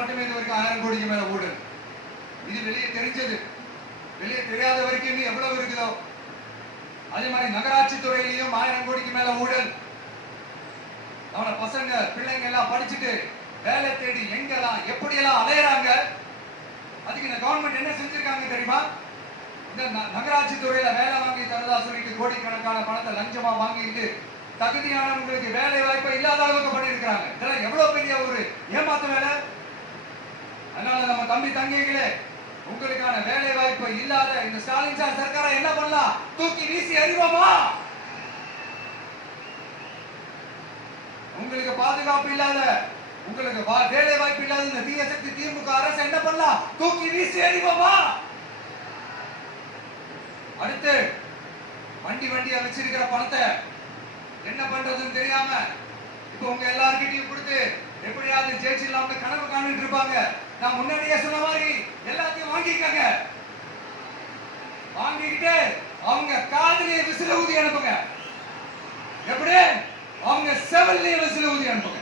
மட்டுமே இது வரைக்கும் 1000 கோடிக்கு மேல ஊழல். இது வெளியே தெரிஞ்சது. வெளியே தெரியாத வரைக்கும் இன்னும் எவ்வளவு இருக்குதோ. அதே மாதிரி நகராட்சி துறையிலையும் 1000 கோடிக்கு மேல ஊழல். அவன பசங்க பிள்ளைங்க எல்லாம் படிச்சுட்டு வேலை தேடி எங்கெல்லாம் எப்படி எல்லாம் அலையறாங்க. அதுக்கு இந்த கவர்மெண்ட் என்ன செஞ்சிருக்காங்க தெரியுமா? இந்த நகராட்சி துறையில வேலை வாங்கி தரதா சொல்லிட்டு கோடிக்கணக்கான பணத்தை லஞ்சமா வாங்கிட்டு தகுதியானவங்களுக்கு வேலை வாய்ப்பை இல்லாத அளவுக்கு பண்ணிருக்காங்க. இதெல்லாம் எவ்வளவு பெரிய ஒரு ஏமாத்து வேலை. அதனால நம்ம தம்பி தங்கைகளே, உங்களுக்கான வேலை வாய்ப்பு இல்லாத இந்த ஸ்டாலின் சார் சர்க்காரை என்ன பண்ணலாம்? தூக்கி வீசி எறிவோமா? உங்களுக்கு பாதுகாப்பு இல்லாத, உங்களுக்கு வேலை வாய்ப்பு இல்லாத இந்த தீய சக்தி திமுக அரசு என்ன பண்ணலாம்? தூக்கி வீசி எறிவோமா? அடுத்து வண்டியா வச்சிருக்கிற பணத்தை என்ன பண்றதுன்னு தெரியாம இப்ப உங்க எல்லார்கிட்டையும் கொடுத்து எப்படியாவது ஜெயிச்சிடலாம்னு கனவு காணிட்டு இருப்பாங்க. நான் முன்னாடியே சொன்ன மாதிரி எல்லாத்தையும் வாங்கிக்கங்க. வாங்கிக்கிட்டு அவங்க காதுலயே விசில ஊதி அனுப்புங்க. எப்படி? அவங்க செவல்லையே விசில ஊதி அனுப்புங்க.